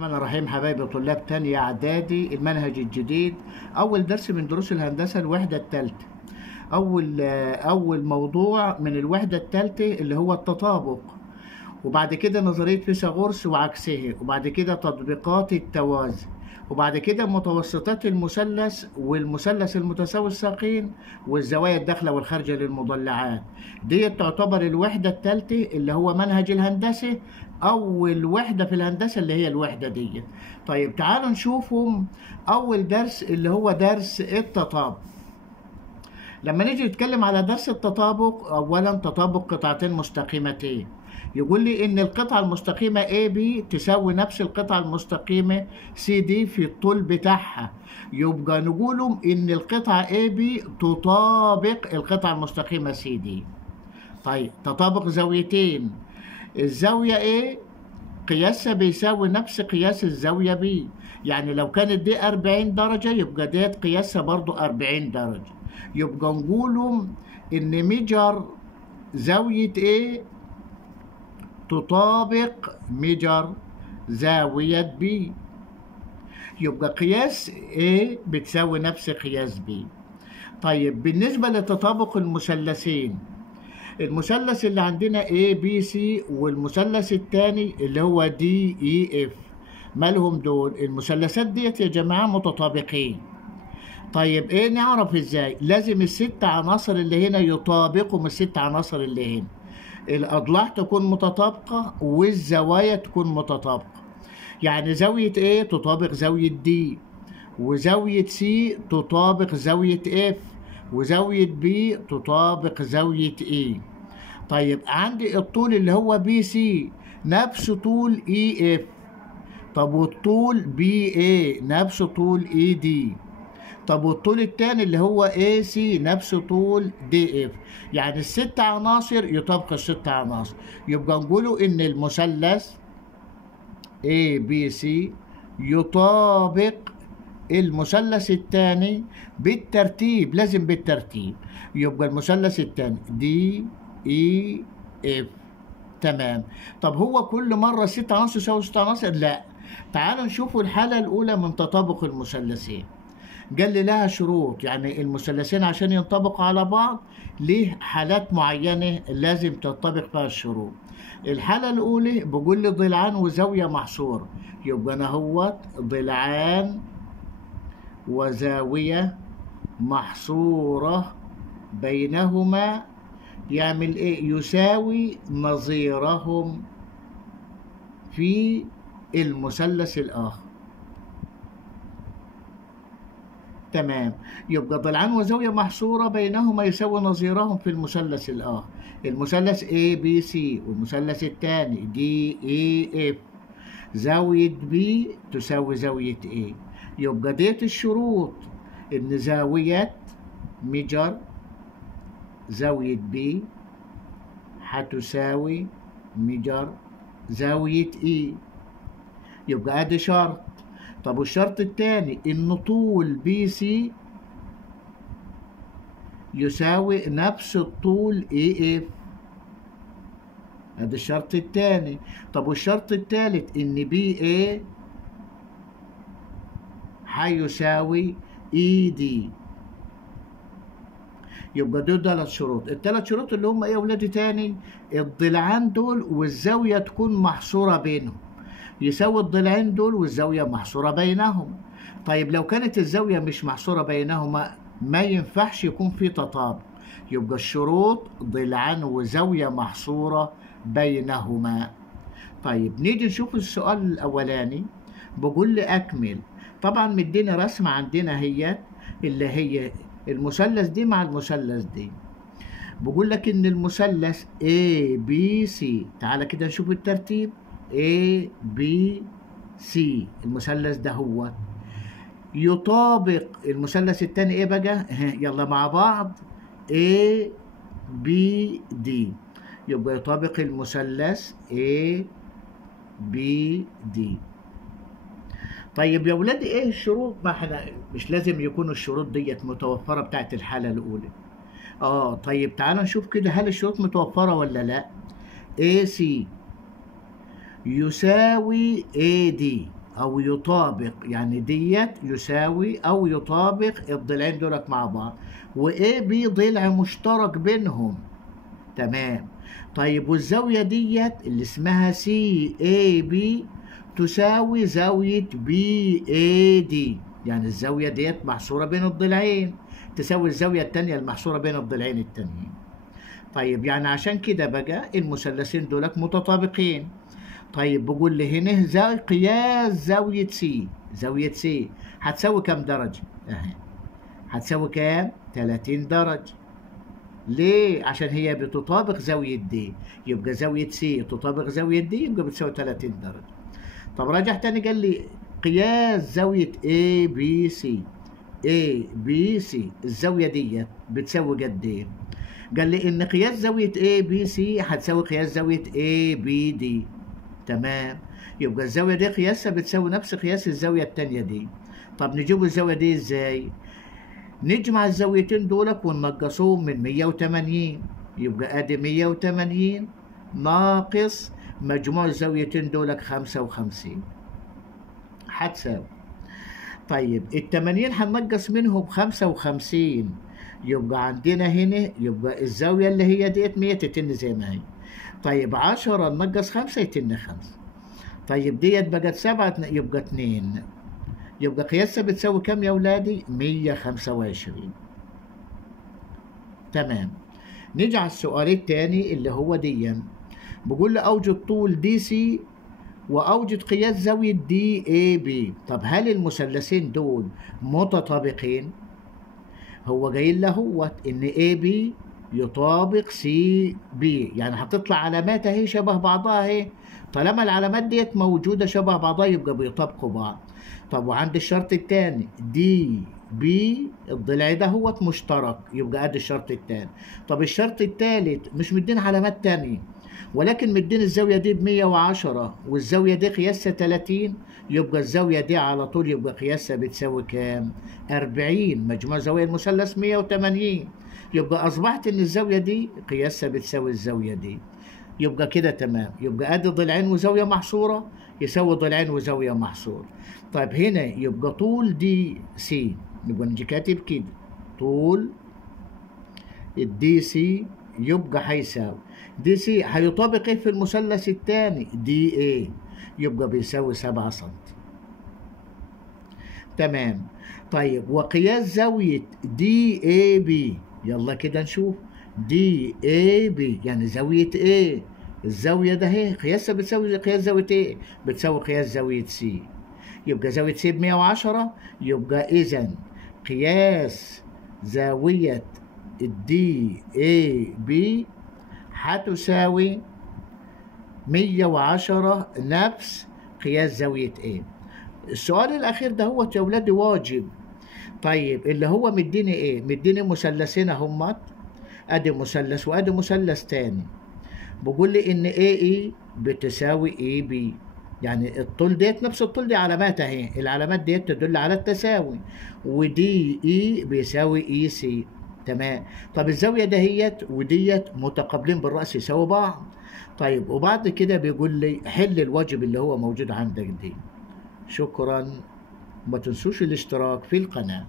الرحمن الرحيم. حبايبي طلاب تانية إعدادي المنهج الجديد، أول درس من دروس الهندسة الوحدة الثالثة. أول موضوع من الوحدة الثالثة اللي هو التطابق، وبعد كده نظرية فيثاغورس وعكسه، وبعد كده تطبيقات التوازي، وبعد كده متوسطات المثلث والمثلث المتساوي الساقين والزوايا الداخلة والخارجة للمضلعات. دي تعتبر الوحدة الثالثة اللي هو منهج الهندسة، أول وحدة في الهندسة اللي هي الوحدة دي. طيب تعالوا نشوفهم. أول درس اللي هو درس التطابق. لما نيجي نتكلم على درس التطابق، أولا تطابق قطعتين مستقيمتين. يقول لي إن القطعة المستقيمة AB تساوي نفس القطعة المستقيمة CD في الطول بتاعها، يبقى نقولهم إن القطعة AB تطابق القطعة المستقيمة CD. طيب تطابق زاويتين، الزاوية A قياسها بيساوي نفس قياس الزاوية B، يعني لو كانت دي 40 درجة يبقى ديت قياسها برضو 40 درجة، يبقى نقولهم إن مجر زاوية A تطابق مجر زاوية B، يبقى قياس A بتساوي نفس قياس B. طيب بالنسبة لتطابق المثلثين، المثلث اللي عندنا ABC والمثلث الثاني اللي هو DEF، مالهم دول؟ المثلثات ديت يا جماعة متطابقين. طيب ايه نعرف ازاي؟ لازم الست عناصر اللي هنا يطابقوا من الست عناصر اللي هنا، الأضلاع تكون متطابقة والزوايا تكون متطابقة. يعني زاوية A تطابق زاوية D، وزاوية C تطابق زاوية F، وزاوية B تطابق زاوية E. طيب عندي الطول اللي هو BC نفس طول EF، طب والطول BA نفس طول ED، طب والطول الثاني اللي هو AC نفس طول DF. يعني الست عناصر يطابق الست عناصر، يبقى نقولوا ان المثلث ABC يطابق المثلث الثاني بالترتيب، لازم بالترتيب، يبقى المثلث الثاني DEF. تمام. طب هو كل مرة ست عناصر يساوي ست عناصر؟ لا. تعالوا نشوفوا الحالة الأولى من تطابق المثلثين. قال لي لها شروط، يعني المثلثين عشان ينطبقوا على بعض ليه حالات معينة لازم تنطبق فيها الشروط. الحالة الأولى بقول لي ضلعان وزاوية محصورة، يبقى أنا هو ضلعان وزاوية محصورة بينهما يعمل إيه؟ يساوي نظيرهم في المثلث الآخر. تمام. يبقى ضلعان وزاوية محصورة بينهما يساوي نظيرهم في المثلث الآخر. المثلث ABC والمثلث الثاني DEF، زاوية B تساوي زاوية A. يبقى ديت الشروط، إن زاوية مجر زاوية B هتساوي مجر زاوية E، يبقى ادي شرط. طب والشرط الثاني ان طول BC يساوي نفس الطول EF، ادي الشرط الثاني. طب والشرط الثالث ان BA هيساوي ED، يبقى دول 3 شروط. الثلاث شروط اللي هم ايه يا ولادي تاني؟ الضلعان دول والزاوية تكون محصورة بينهم، يساوي الضلعين دول والزاوية محصورة بينهم. طيب لو كانت الزاوية مش محصورة بينهما ما ينفعش يكون في تطابق، يبقى الشروط ضلعان وزاوية محصورة بينهما. طيب نيجي نشوف السؤال الأولاني. بقول لي أكمل. طبعا مديني رسمة عندنا هي اللي هي المثلث دي مع المثلث دي. بقول لك إن المثلث ABC، تعالى كده نشوف الترتيب. ABC المثلث ده هو يطابق المثلث الثاني ايه بقى؟ يلا مع بعض ABD، يبقى يطابق المثلث ABD. طيب يا ولاد ايه الشروط؟ ما احنا مش لازم يكونوا الشروط ديت متوفرة بتاعت الحالة الأولى. طيب تعالوا نشوف كده هل الشروط متوفرة ولا لا. AC يساوي AD، او يطابق، يعني ديت يساوي او يطابق الضلعين دولت مع بعض، واي بي ضلع مشترك بينهم. تمام. طيب والزاوية ديت اللي اسمها سي اي بي تساوي زاوية بي اي دي، يعني الزاوية ديت محصورة بين الضلعين تساوي الزاوية التانية المحصورة بين الضلعين التانيين. طيب يعني عشان كده بقى المثلثين دولك متطابقين. طيب بقول لي هنا قياس زاوية سي، زاوية سي هتساوي كام درجة؟ اهي هتساوي كام؟ 30 درجة. ليه؟ عشان هي بتطابق زاوية دي، يبقى زاوية سي تطابق زاوية دي يبقى بتساوي 30 درجة. طب راجع تاني قال لي قياس زاوية اي بي سي، اي بي سي الزاوية دي بتساوي قد ايه؟ قال لي ان قياس زاوية اي بي سي هتساوي قياس زاوية اي بي دي. تمام. يبقى الزاوية دي قياسها بتساوي نفس قياس الزاوية التانية دي. طب نجيب الزاوية دي ازاي؟ نجمع الزاويتين دولك وننقصوهم من 180، يبقى ادي 180 ناقص مجموع الزاويتين دولك 55 هتساوي. طيب ال80 هننقص منهم 55، يبقى عندنا هنا يبقى الزاوية اللي هي ديت 100 تتن زي ما هي. طيب 10 ننقص 5 يتن 5. طيب ديت بقت 7 يبقى 2، يبقى قياسها بتساوي كام يا ولادي؟ 125. تمام. نيجي على السؤال الثاني اللي هو دي، بقول لي اوجد طول دي سي واوجد قياس زاوية دي اي بي. طب هل المثلثين دول متطابقين؟ هو قايل له ان اي بي يطابق سي بي، يعني هتطلع علامات اهي شبه بعضها اهي، طالما العلامات ديت موجودة شبه بعضها يبقى بيطابقوا بعض. طب وعند الشرط الثاني دي بي الضلع ده هو مشترك، يبقى ادي الشرط الثاني. طب الشرط الثالث مش مدين علامات تانية، ولكن مدين الزاوية دي ب110 والزاوية دي قياسها 30، يبقى الزاوية دي على طول يبقى قياسها بتساوي كام؟ 40. مجموع زوايا المثلث 180، يبقى أصبحت إن الزاوية دي قياسها بتساوي الزاوية دي. يبقى كده تمام. يبقى ادي ضلعين وزاوية محصورة يساوي ضلعين وزاوية محصورة. طيب هنا يبقى طول دي سي، يبقى نجي كاتب كده طول الدي سي يبقى هيساوي دي سي هيطابق ايه في المثلث الثاني؟ دي اي، يبقى بيساوي 7 سم. تمام. طيب وقياس زاوية دي اي بي، يلا كده نشوف دي اي بي يعني زاوية ايه؟ الزاوية ده اهي قياسها بتساوي قياس زاوية ايه؟ بتساوي قياس زاوية سي. يبقى زاوية سي ب110، يبقى إذا قياس زاوية الدي اي بي هتساوي 110 نفس قياس زاوية ايه. السؤال الأخير ده هو يا ولادي واجب. طيب اللي هو مديني ايه؟ مديني مثلثين اهمت، ادي مثلث وادي مثلث تاني. بقول لي ان اي بتساوي اي بي، يعني الطول ديت نفس الطول دي علامات اهي، العلامات ديت تدل على التساوي، ودي اي بيساوي اي سي. تمام. طب الزاويه دهيت وديت متقابلين بالراس يساوي بعض. طيب وبعد كده بيقول لي حل الواجب اللي هو موجود عندك دي. شكرا، ما تنسوش الاشتراك في القناه.